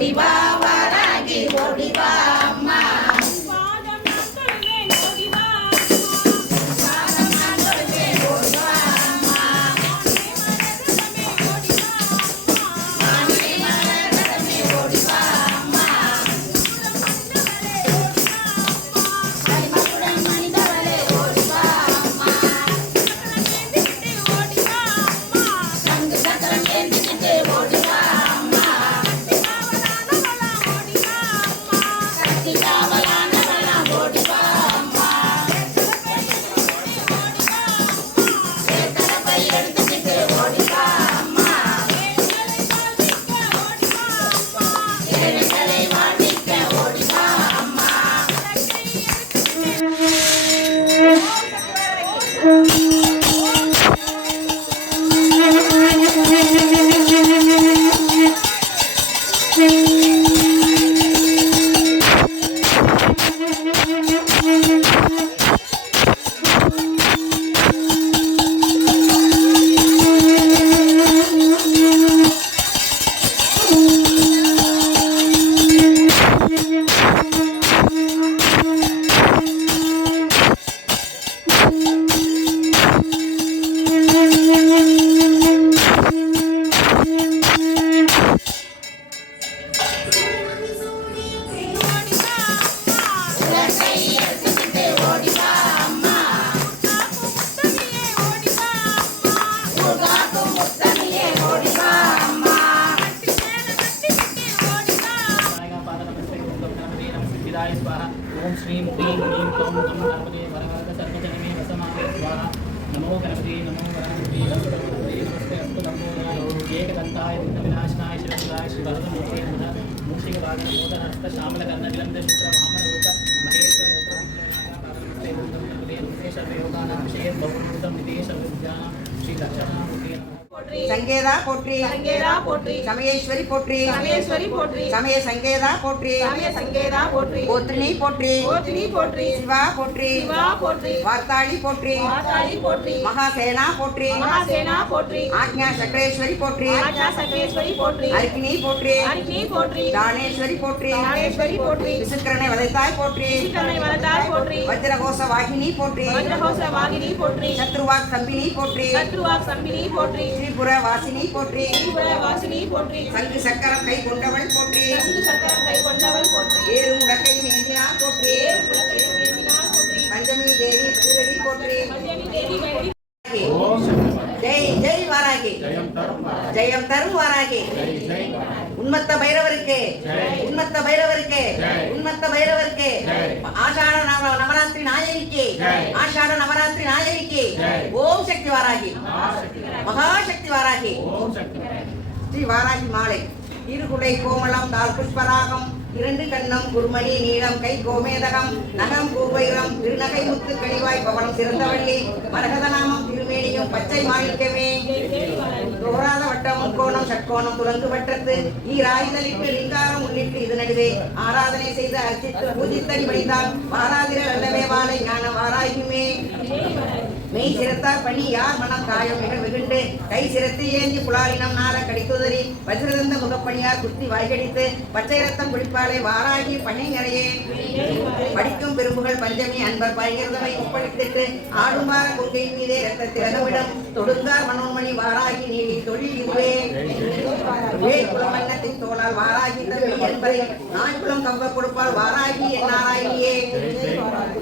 ஓடிவா வாராகி ஓடிவா அம்மா dream being போற்றி. சங்கேதா போற்றி. சமயேஸ்வரி போற்றி. சமயேஸ்வரி போற்றி. சமய சங்கேதா போற்றி. சமய சங்கேதா போற்றி. போத்ரினி போற்றி. போற்றினி போற்றி. சிவா போற்றி. சிவா போற்றி. வார்த்தாளி போற்றி. மாதாளி போற்றி. மகாசேனா போற்றி. மகாசேனா போற்றி. ஆக்ஞா சக்கரேஸ்வரி போற்றி. ராஜா சகேஸ்வரி போற்றி. அர்க்கினி போற்றி. அக்னி போற்றி. தானேஸ்வரி போற்றி. தானேஸ்வரி போற்றி. விசுக்கரனை வதைத்தாய் போற்றி. சீக்கிரனை வளர்த்தார் போற்றி. வஜ்ரகோச வாகினி போற்றி. வஜ்ரஹோச வாகினி போற்றி. சத்ருவாக் கம்பினி போற்றி. சத்ருவாக் சம்பினி போற்றி. ஸ்ரீபுர வாசினி போற்றி. திரிபுர வாசினி போற்றி சங்கு சக்கரம் கை கொண்டவள் போற்றி. சங்கு சக்கரம் கை கொண்டவள் போற்றி. ஏறு முடக்கை மேந்தினார் போற்றி. உலகை உயர்த்தினார் போற்றி பஞ்சமி தேவி பதிரடி போற்றி பஞ்சமி தேவி வேண்டி ஜெய் ஜெய் வாராகி ஜெயம் தரும் வாராகி. உன்மத்த பைரவருக்கு. உன்மத்த பைரவருக்கு. உன்மத்த பைரவருக்கு. ஆஷாட நவ நவராத்திரி நாயகிக்கு. ஆஷாட நவராத்திரி நாயகிக்கு. ஓம் சக்தி வாராகி. மகாசக்தி வாராகி. ஸ்ரீ வாராகி மாலை. இருகுடை கோமளம் தால் புஷ்பராகம் இரண்டு கண்ணம் குருமணி நீளம் கை கோமேதகம் நகம் பூவைரம் திருநகை முத்து கனிவாய் பவனம் சிறந்தவள்ளி மரகத நாமம் திருமேனியும் பச்சை மாணிக்கமே. கோராத வட்டம் முக்கோணம் சட்கோணம் துலங்கு வட்டத்து ஈராயுதலிட்டு லிங்காரம் உள்ளிட்டு இது நடுவே ஆராதனை செய்து அர்ச்சித்து பூஜித்தடி வைத்தால் வாராதிர அல்லவே வாழை ஞானம் ஆராயுமே மெய் சிரத்தா பணி யார் மனம் காயம் மிக வெகுண்டு. கை சிரத்து ஏந்தி புலாலினம் நார கடித்துதறி வஜ்ரதந்த முகப்பணியார் குத்தி வாய்கடித்து பச்சை ரத்தம் குளிப்பாலை வாராகி பணி நிறையே. படிக்கும் பெரும்புகள் பஞ்சமி அன்பர் பகிர்ந்தவை ஒப்படைத்திட்டு ஆடுமார கொங்கை மீதே ரத்த திலகமிடம் தொடுங்கார் மனோன்மணி வாராகி நீடி தொழில் இதுவே. வேல் குலமன்னத்தின் தோளால் வாராகி தம்பி என்பதை நாய்க்குளம் கம்ப கொடுப்பால் வாராகி என்னாராயியே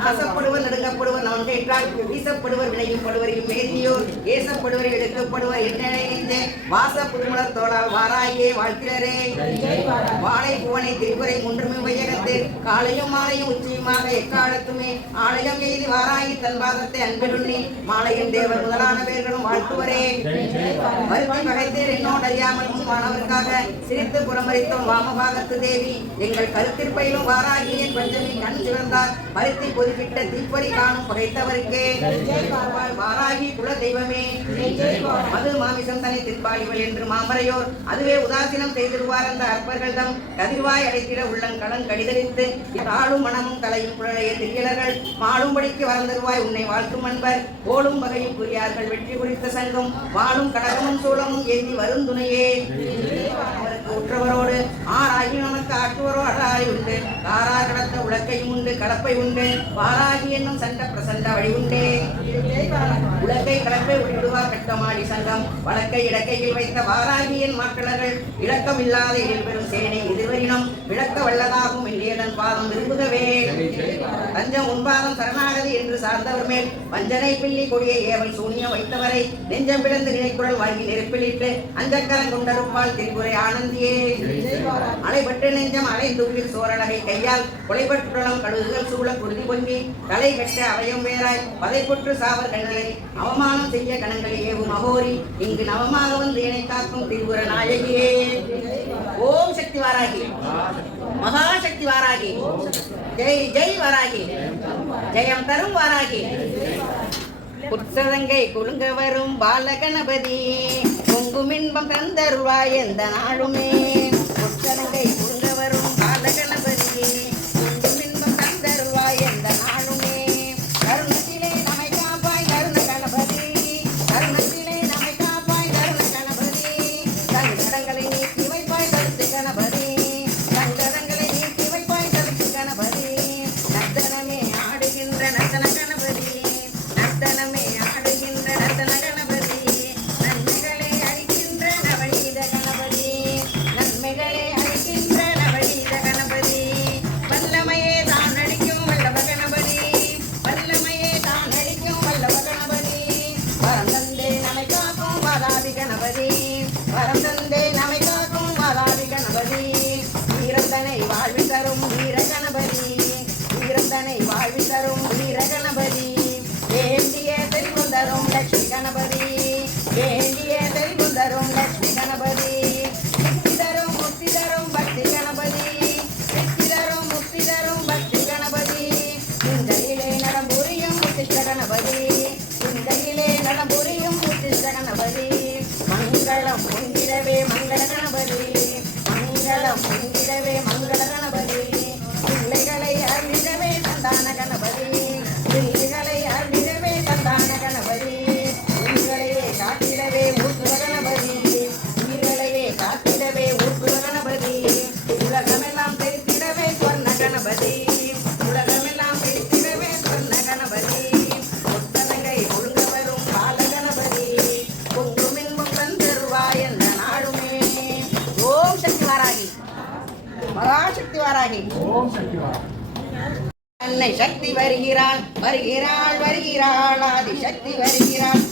நாசப்படுவர் நடுங்கப்படுவர் நான் கேட்டால் வீசப்படுவர் வினையும் படுவரையும் வேதியோர் ஏசப்படுவர் எடுக்கப்படுவர் என்ன வாச புதுமலர் தோளால் வாராயே வாழ்க்கிறரே வாழை புவனை திரிபுரை முன்றுமே வையகத்து காலையும் மாலையும் உச்சியுமாக எக்காலத்துமே ஆலயம் எய்தி வாராயி தன் பாதத்தை அன்பிலுண்ணி மாலையும் தேவர் முதலான பேர்களும் வாழ்த்துவரே. வருத்தி பகைத்தேர் என்னோடு அறியாமலும் மாணவருக்காக சிரித்து புறமரித்தோம் வாமபாகத்து தேவி. எங்கள் கருத்திற்பையிலும் வாராகியின் பஞ்சமி கண் சிவந்தார். பருத்தி பொதுப்பிட்ட தீப்பொறி காணும் பகைத்தவருக்கே. வாராகி குல தெய்வமே மது மாமிசம் தனி திருப்பாளிகள் என்று மாமரையோர் அதுவே உதாசீனம் செய்திருவார் அந்த அற்பர்கள் தம் கதிர்வாய் அடைத்திட உள்ளங்கடன் கடிதளித்து தாளும் மனமும் தலையும் குழலைய திரியலர்கள். மாளும்படிக்கு வரந்தருவாய் உன்னை வாழ்த்தும் அன்பர். போலும் வகையும் புரியார்கள் வெற்றி குறித்த சங்கம். வாழும் கடகமும் சூளமும் ஏந்தி வரும் துணையே. உற்றவரோடு ஆராகி நமக்கு ஆற்றுவரோடாய் உண்டு. காரா கடத்த உலக்கையும் உண்டு கலப்பை உண்டு. பாராகி என்னும் சண்ட பிரசண்ட வழி உண்டே. உலக்கை கலப்பை விடுவார் கட்டமாடி சங்கம். வழக்கை இடக்கையில் வைத்த வாராகியின் மக்களர்கள் இலக்கம் இல்லாத இயல்பெரும் சேனை எதிர்வரினம் விளக்க வல்லதாகும் இல்லையதன் பாதம் விரும்புகவே. தஞ்சம் உன்பாதம் சரணாகதி என்று சார்ந்தவர் மேல் வஞ்சனை பிள்ளி கொடியை ஏவல் சூனியம் வைத்தவரை நெஞ்சம் பிளந்து நிலைக்குடன் வாங்கி நெருப்பிலிட்டு அஞ்சக்கரம் கொண்டருப்பால் திரிபுரை ஆனந்தி மூர்த்தியே அலைபற்ற நெஞ்சம் அலைந்துள்ளில் சோரணகை கையால் கொலைபற்றுளம் கழுகுகள் சூழ குருதி பொங்கி தலை கட்ட அவையும் வேறாய் பதைப்புற்று சாவர் கண்களை அவமானம் செய்ய கணங்களை ஏவும் அகோரி. இங்கு நவமாக வந்து இணை காக்கும் திருவுர நாயகியே. ஓம் சக்தி வாராகி. மகாசக்தி வாராகி. ஜெய் ஜெய் வாராகி. ஜெயம் தரும் வாராகி. புத்ததங்கை குலுங்க வரும் பாலகணபதி. பொங்கும் இன்பம் தந்தருவாய் எந்த நாளுமே. புத்ததங்கை குலுங்க வரும் பாலகணபதி. தன்னை சக்தி வருகிறாள் வருகிறாள் வருகிறாள் ஆதிசக்தி வருகிறாள்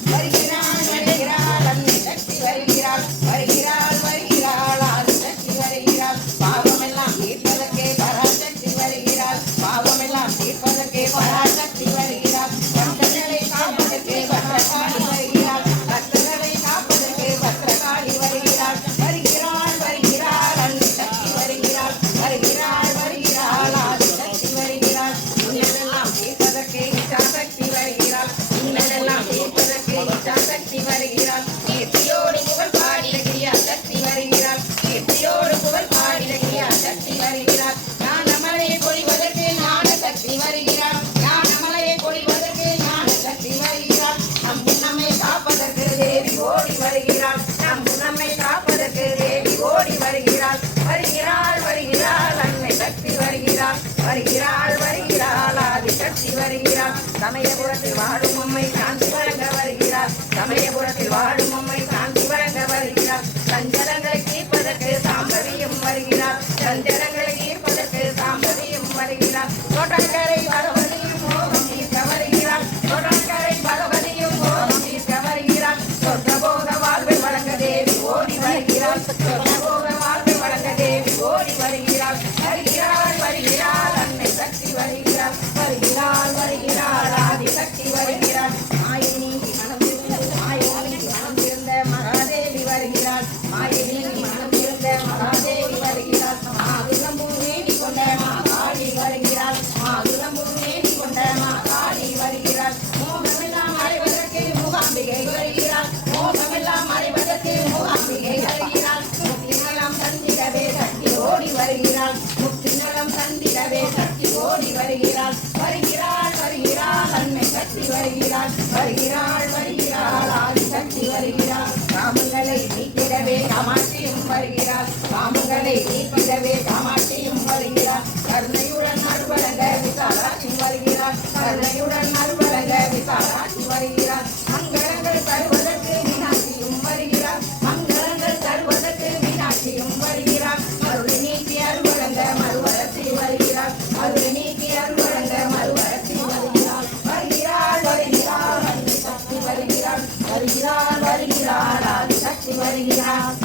வருகிறார் வருகிறார் ஆதி சக்தி வருகிறார்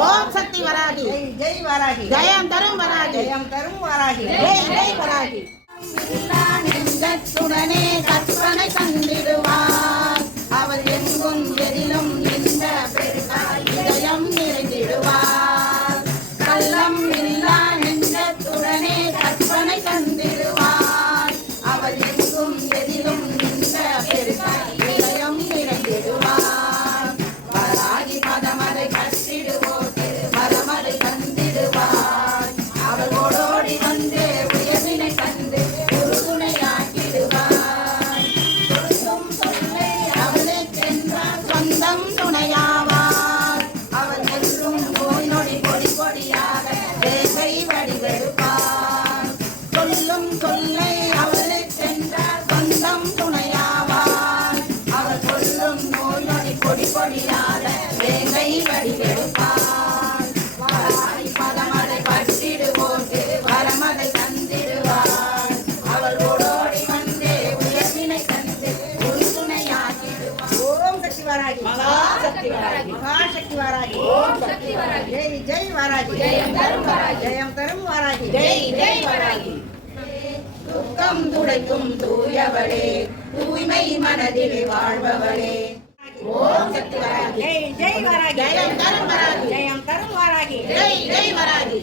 ஓம் சக்தி வராகி ஜெய் ஜெய் வாராகி ஜெயம் தரும் வராகி ஜெயம் தரும் வாராகி ஜெய் ஜெய் வராகி நெஞ்சத்துடனே கற்பனை கண்டிடுவார் வராகி. ஜெய் ஜெய் வாராகி ஜெயம் தரும் வராகி. ஜெயம் தரும் வாராகி ஜெய் ஜெய் வராகி துக்கம் துடைக்கும் தூயவளே தூய்மை மனதில் வாழ்பவளே ஓம் சக்தி வராகி ஜெய் ஜெய் வாராகி ஜெயம் தரும் வராகி. ஜெயம் தரும் வாராகி ஜெய் ஜெய் வராகி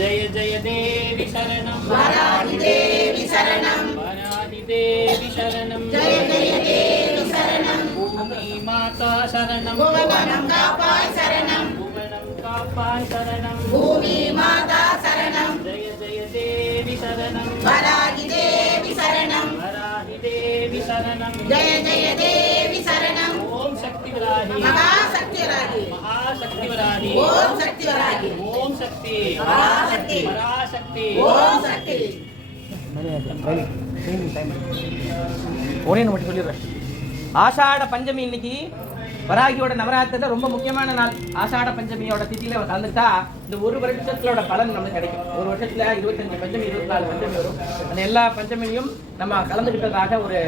जय जय देवी शरणं வராகி தேவி சரணம் वराहि देवी शरणं ஜெய ஜெய தேவி சரணம் காக்கா சரணம் புவனம் காப்பாய் சரணம் புவனம் காப்பாய் சரணம் பூமி மாதா சரணம் ஜெய ஜெய தேவி சரணம் வராகி தேவி சரணம் வராகி தேவி சரணம் ஜெய ஜெய தேவி சரணம் ஓம் சக்தி வராகி மகா சக்தி வராகி மகா சக்தி வராகி ஓம் சக்தி வராகி ஓம் சக்தி மகா சக்தி பராசக்தி ஓம் சக்தி ஒரே மட்டும் சொல்லிடுறேன் ஆஷாட பஞ்சமி இன்னைக்கு வராகியோட நவராத்திரியில் ரொம்ப முக்கியமான நாள். ஆஷாட பஞ்சமியோட திதியில கலந்துட்டா இந்த ஒரு வருஷத்தோட பலன் நமக்கு கிடைக்கும். ஒரு வருஷத்துல இருபத்தஞ்சு பஞ்சமி இருபத்தி நாலு பஞ்சமி வரும். அந்த எல்லா பஞ்சமியும் நம்ம கலந்துக்கிட்டதாக ஒரு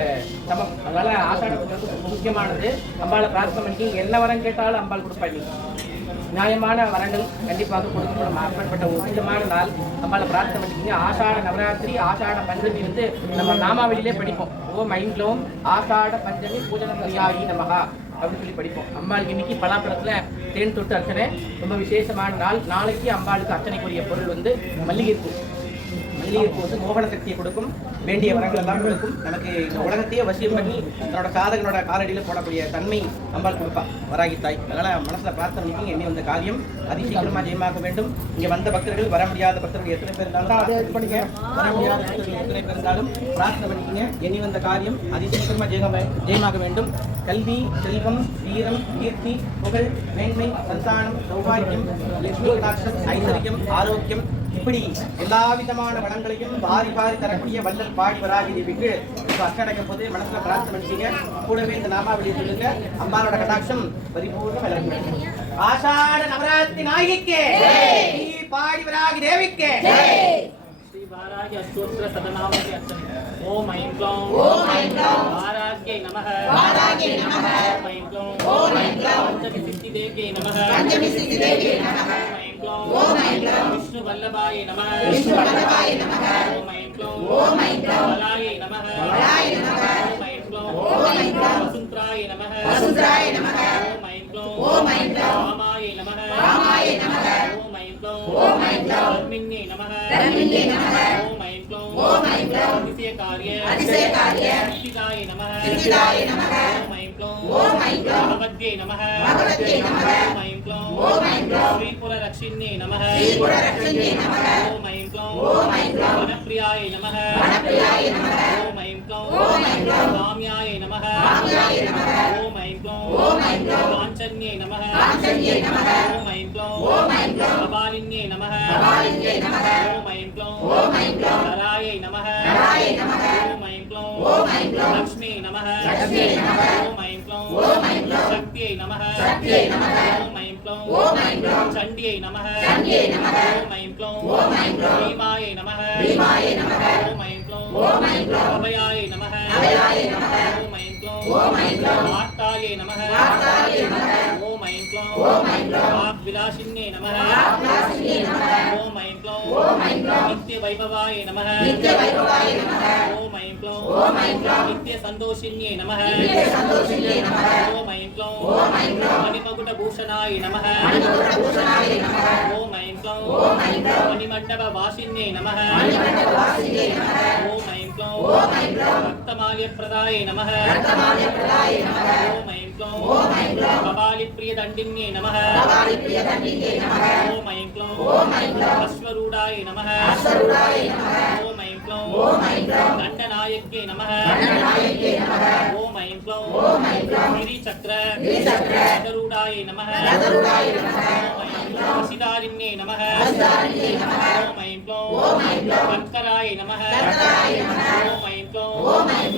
சமம் அதனால ஆஷாட பஞ்சமி ரொம்ப முக்கியமானது. அம்பாளை பிரார்த்தனை பண்ணி என்ன வரம் கேட்டாலும் அம்பாள் கொடுப்பா நியாயமான வரங்கள் கண்டிப்பாக கொடுக்கப்படும். அப்பேற்பட்ட உச்சிதமான நாள் நம்மளால் பிரார்த்தனை பண்ணிக்கிங்க. ஆஷாட நவராத்திரி ஆஷாட பஞ்சமி வந்து நம்ம நாமாவளியிலே படிப்போம். ஓ மைண்ட்லோம் ஆஷாட பஞ்சமி பூஜன கரியாயி நமகா அப்படின்னு சொல்லி படிப்போம். அம்பாளுக்கு இன்னைக்கு பலாப்பழத்தில் தேன் தொட்டு அர்ச்சனை. ரொம்ப விசேஷமான நாள். நாளைக்கு அம்பாளுக்கு அர்ச்சனைக்குரிய பொருள் வந்து மல்லிகைப்பூ. மல்லிகைப்பூ வந்து மோகன சக்தியை கொடுக்கும் வேண்டிய வரங்கள் எல்லாம் கொடுக்கும். நமக்கு இந்த உலகத்தையே வசியம் பண்ணி தன்னோட சாதகனோட காலடியில் போடக்கூடிய தன்மை அம்பாள் கொடுப்பா. வராகி தாய். அதனால மனசுல பிரார்த்தனை பண்ணி எண்ணி வந்த காரியம் அதிசீக்கிரமா ஜெயமாக்க வேண்டும். இங்க வந்த பக்தர்கள் வர முடியாத பக்தர்கள் எத்தனை பேர் இருந்தாலும் வர முடியாத பக்தர்கள் எத்தனை பேர் இருந்தாலும் பிரார்த்தனை பண்ணிக்கங்க. எண்ணி வந்த காரியம் அதிசீக்கிரமா ஜெயமாக ஜெயமாக வேண்டும். கல்வி செல்வம் வீரம் கீர்த்தி புகழ் மேன்மை சந்தானம் சௌபாகியம் லட்சுமி ஐஸ்வர்யம் ஆரோக்கியம் இப்படி எல்லா விதமான வளங்களையும் பாரி பாரி தரக்கூடிய வள்ளல் பாடி வராகி தேவிக்கு போது மனசுல பிரார்த்தனை பண்ணிங்க கூடவே இந்த நாமாவளியை சொல்லுங்க. அம்பாலோட கடாட்சம் பரிபூர்ணம் விளங்குங்க ஆஷாட நவராத்திரி நாயகிக்கே. ஸ்ரீ வராகி தேவிக்கே. ஸ்ரீ வாராகி அஸ்தோத்திர சதநாமகி அர்ச்சனை. ஓம் ஐம் க்ளௌம். ஓம் ஐம் க்ளௌம். வாராகியை நமக. வாராகியை நமக. ஓம் ஐம் க்ளௌம். ஓம் ஐம் க்ளௌம். பஞ்சமி சித்தி தேவியை நமக. பஞ்சமி சித்தி தேவியை நமக. ఓం రామాయ నమః. రామాయ నమః. ఓం ఐం గ్లౌ ధర్మిణ్యై నమః. ధర్మిణ్యై నమః. ఓం ఐం గ్లౌ ఓం ఐం గ్లౌ అతిశయ க்ளௌம் ஓம் ஐம் க்ளௌம் காமியாய நமः காமியாய நமः ஓம் ஐம் க்ளௌம் ஓம் ஐம் க்ளௌம் காஞ்சன்யே நமः காஞ்சன்யே நமः ஓம் ஐம் க்ளௌம் ஓம் ஐம் க்ளௌம் கபாலின்யே நமः கபாலின்யே நமः ஓம் ஐம் க்ளௌம் ஓம் ஐம் க்ளௌம் நராயை நமः நராயை நமः ஓம் ஐம் க்ளௌம் ஓம் ஐம் க்ளௌம் லக்ஷ்மீ நமः லக்ஷ்மியை நமः ஓம் ஐம் க்ளௌம் ஓம் ஐம் க்ளௌம் சக்தியை நமः சக்தியை நமः ஓம் ஐம் க்ளௌம் ஓம் ஐம் க்ளௌம் சண்டியை நமः சண்டியை நமः ஓம் ஐம் க்ளௌம் ஓம் ஐம் க்ளௌம் பீமாயை நமः பீமாயை நமः ஓம் ஐம் க்ளௌம் ஓம் ஐம் க்ளௌம் அபயாயை நமः அபயாயை நமः ஓம் ஐம் க்ளௌம் ஓம் ஐம் க்ளௌம் ஆத்தாயை நமः ஆத்தாயை நமः ஓம் ஐம் க்ளௌம் ஓம் ஐம் க்ளௌம் வாக்விலாசின்யே நமः வாக்விலாசின்யே நமः ஓம் ஐம் க்ளௌம் ஓம் ஐம் க்ளௌம் நித்ய வைபவாய நமः நித்ய வைபவாய நமः ஓம் ஐம் க்ளௌம் ஓம் ஐம் க்ளௌம் நித்ய சந்தோஷின்யே நமः நித்ய சந்தோஷின்யே நமः ஓம் ஐம் க்ளௌம் ஓம் ஐம் க்ளௌம் மணிமகுட பூஷணாய நமः மணிமகுடபூஷணாய நமः ஓம் ஐம் க்ளௌம் ஓம் ஐம் க்ளௌம் மணிமண்டப வாசின்யே நமः மணிமண்டபவாசின்யே நமः ஓம் ஐம் க்ளௌம் ஓம் ஐம் க்ளௌம் ரக்தமால்யப்பிரதாய நமः ரக்தமால்யப்பிரதாய நமः ஓம் ஐம் க்ளௌம் ஓம் ஐம் க்ளௌம் கபாலிப்ரியதண்டின்யே நமः கபாலிப்ரியதண்டின்யே நமः ஓம் ஐம் க்ளௌம் ஓம் ஐம் க்ளௌம் அஸ்வரூடாய நமः ஓம் ஐம் க்ளௌம் ஓம் ஐம் க்ளௌம் தண்டநாயக்கே நமः கண்ணநாயகே நமः ஓம் ஐம் க்ளௌம் ஓம் ஐம் க்ளௌம் கிரிச்சக்ர கிரிசக்ர ரதரூடாய நமः ரதரூடாய நமः ஓம் ஐம் க்ளௌம் வசிதாரிண்யே நமः வசிதாரிண்யே நமः ஓம் ஐம் க்ளௌம் ஓம் கர்க்கராய கர்க்கராய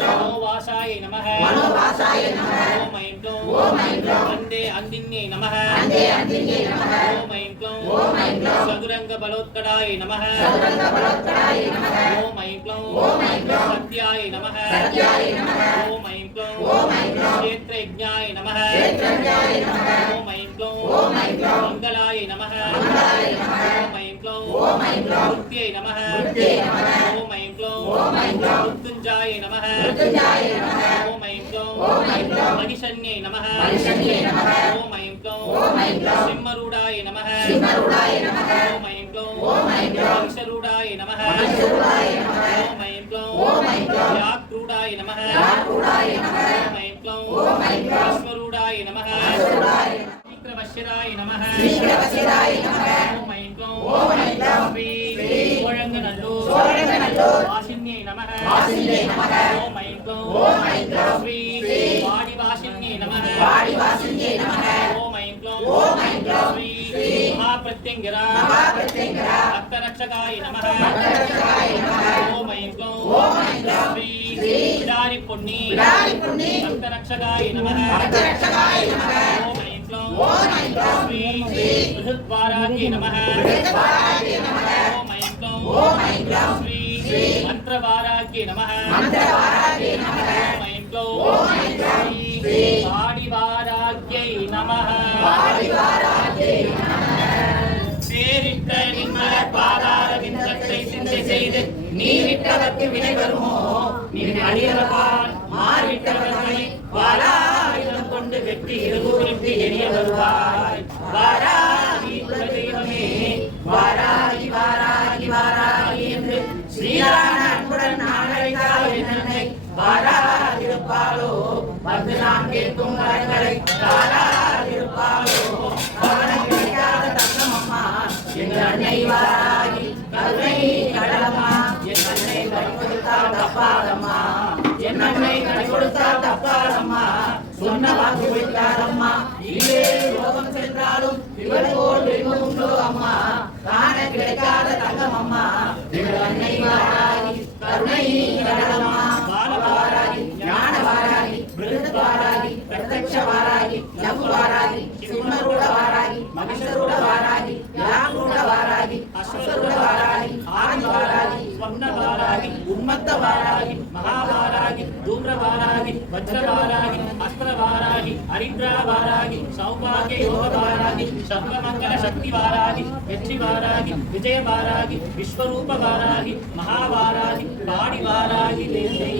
மனோவாசாய மனோவாசாய அந்தின்யே அந்தே அந்தின்யே சதுரங்க பலோத்கடாய நமः சதுரங்க பலோத்கடாய நமः ஓம் ஐம் க்ளௌம் ஓம் ஐம் க்ளௌம் சத்யாய நமः சத்யாய நமः ஓம் ஐம் க்ளௌம் ஓம் ஐம் க்ளௌம் க்ஷேத்ரயஜ்ஞாய நமः க்ஷேத்ரஜ்ஞாய நமः ஓம் ஐம் க்ளௌம் ஓம் ஐம் க்ளௌம் மங்களாய நமः மங்களாய நமः ஓம் ஐம் க்ளௌம் ஓம் ஐம் க்ளௌம் முக்தியை நமः முக்தியை நமः ஓம் ஐம் க்ளௌம் ஓம் ஐம் க்ளௌம் மிருத்யுஞ்சாய நமः மிருத்யுஞ்சாய நமः ஓம் ஐம் க்ளௌம் ஓம் ஐம் க்ளௌம் மணிஷன்யே நமः மணிஷன்யே நமः ஓம் ஐம் க்ளௌம் ஓம் ஐம் க்ளௌம் சிம்மரூடாய நமः சிம்மரூடாய நமः ஓம் ஐம் க்ளௌம் ஓம் ஐம் க்ளௌம் மகிஷரூடாய நமः மகிஷரூடாய நமः ஓம் ஐம் க்ளௌம் ஓம் ஐம் க்ளௌம் யாக்ரூடாய நமः யாக்கூடாய நமः ஓம் ஐம் க்ளௌம் ஓம் ஐம் க்ளௌம் அஸ்வரூடாய நமः அஸ்வரூடாய நமः சீக்கிரவசியராய நமः சீக்கிரவசியராய நமः ஓம் ஐம் க்ளௌம் ஓம் ஐம் க்ளௌம் ஸ்ரீ ஸ்ரீ சோழங்கநல்லூர். சோழங்கநல்லூர். வாசின்யே நமः வாசின்யே நமः ஓம் ஐம் க்ளௌம் ஓம் ஐம் க்ளௌம் ஸ்ரீ ஸ்ரீ வாடிவாசின்யே நமः வாடிவாசின்யே நமः ஓம் க்ளௌம் ஸ்ரீ மகாபிரத்யங்கிரா மகாபிரத்யங்கரா ரக்தரட்சகாய நமः பக்தரட்சகாய நமः ஓம் ஐம் க்ளௌம் ஓம் ஐம் க்ளௌம் ஸ்ரீ பிடாரி பொன்னி பிடாரி பொன்னி நமः பக்தரட்சகாய நமः ஓம் ஓம் ஸ்ரீ ஓம் ஓம் ஸ்ரீ ஓம் ஓம் ஸ்ரீ ஸ்ரீ ஆடிவாராகியை நமः வாடிவாராய நமः சேரிட்ட நின்மலர் பாதார விந்தத்தை சிந்தை செய்து நீரிட்டவர்க்கு வினை வருமோ? மாறிட்டவர்களை வாராயுதம் கொண்டு வெட்டி இருபுரிட்டு எரிய வருவாய். வாராகி குலதெய்வமே வாராகி வாராகி வாராகி என்று ஸ்ரீரான அன்புடன் நாளைக்காய் என்னை வாராதிருப்பாளோ வந்து நான் கேட்கும் வரங்களை அவனை கிடைக்காத தங்கம் அம்மா எங்கள் அன்னை வாராகி கருணை கடலம்மா என் அன்னை கை கொடுத்தால் தப்பாதம்மா என் அன்னை கை கொடுத்தால் தப்பாதம்மா சொன்ன வாக்கு வைத்தாரம்மா இதே லோகம் சென்றாலும் இவள் போல் உண்டோ அம்மா காண கிடைக்காத தங்கம் அம்மா எங்கள் அன்னை வாராகி கருணை லகு வாராகி சிம்மரூட வாராகி மகிஷரூட வாராகி யாரூட வாராகி அஸ்வரூட வாராகி ஆதி வாராகி ஸ்வர்ண வாராகி உன்மத்த வாராகி மகாவாராகி தூம்ர வாராகி வஜ்ர வாராகி அஸ்திர வாராகி ஹரித்ரா வாராகி சௌபாகிய யோக வாராகி சர்வமங்கல சக்தி வாராகி வெற்றி வாராகி விஜய வாராகி விஸ்வரூப வாராகி மகாவாராகி பாடி வாராகி தேவை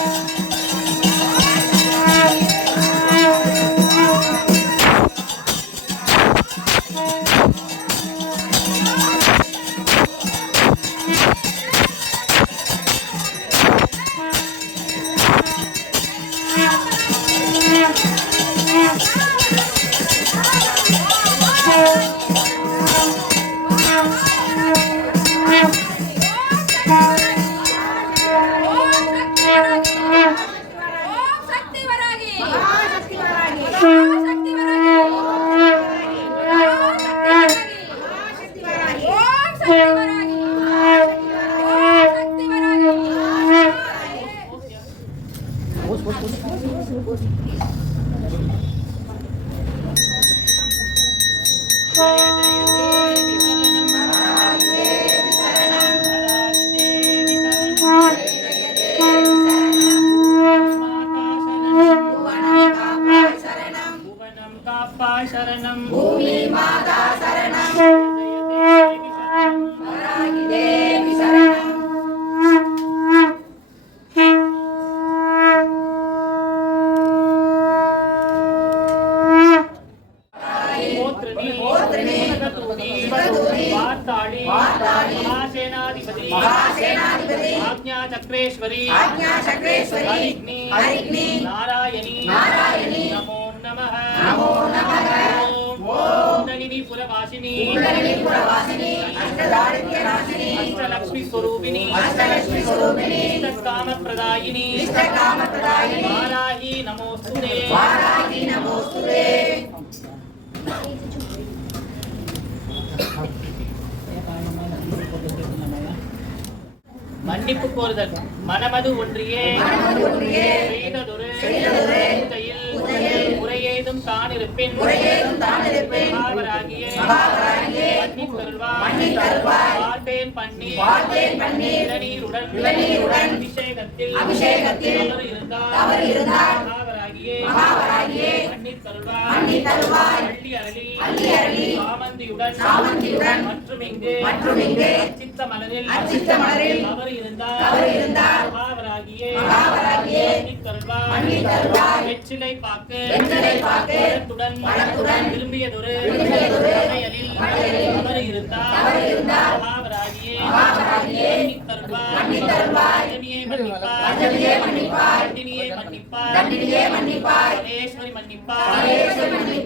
ஓம் மன்னிப்பு கோருதல். மனமது ஒன்றியே. மனமது ஒன்றியே. செய்ததொரு முறையேதும் முறையேதும் மகாவராகியே. மகாவராகியே. மன்னித்தருள்வாய். மன்னித்தருள்வாய். வாழ்த்தேன் பண்ணி வாழ்த்தேன் பண்ணி இளநீருடன் இளநீருடன் அபிஷேகத்தில் அபிஷேகத்தில் தவறு இருந்தால் தவறு இருந்தால் மகாவராகியே. மகாவராகியே மன்னித்தருள்வாய் அள்ளி அருளி. அள்ளி அருளி. சாமந்தியுடன் சாமந்தியுடன் மற்றும் இங்கு. மற்றும் இங்கு. அச்சித்த மலரில். அச்சித்த மலரில். தவறு இருந்தால். தவறு இருந்தால். மகாவராகியே. மகாவராகியே. மன்னித்தருள்வாய் மன்னித்தருள்வாய் வெற்றிலை பாக்கு. வெற்றிலை பாக்கு. பழத்துடன் பழத்துடன் விரும்பியதொரு. விரும்பியதொரு. தவறு இருந்தால். தவறு இருந்தால். மகாவராகியே. மகாவராகியே. மன்னித்தருள்வாய் மன்னித்தருள்வாய் பஞ்சமியை மன்னிப்பாய் பஞ்சமியை மன்னிப்பாய். தண்டினியை மன்னிப்பாய். மன்னிப்பாய். தன்னிலே மன்னிப்பாய். மகேஸ்வரி மன்னிப்பாய். மகேஸ்வரி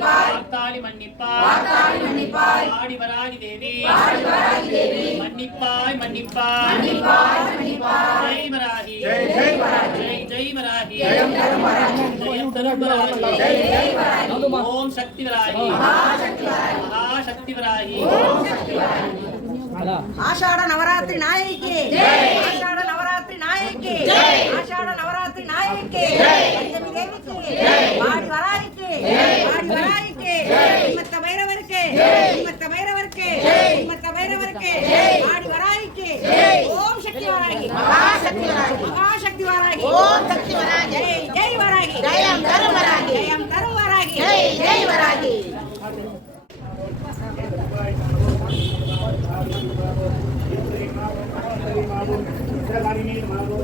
ஆஷாட நவராத்திரி நாயகிக்கு. ஆஷாட நாயகிக்கு ஆஷாட நவராத்திரி நாயகிக்கு. லட்சுமி தேவிக்கு. பாடி வராதிக்கு பாடி வராதிக்கு மத்த பைரவருக்கு. மத்த பைரவருக்கு. மத்த பைரவருக்கு. பாடி வராதிக்கு ஓம் சக்தி வராகி. மகாசக்தி வராகி. மகாசக்தி வராகி. ஓம் சக்தி வராகி. ஜெய். ஜெய் வராகி. ஜெயம் தரும. மாதோ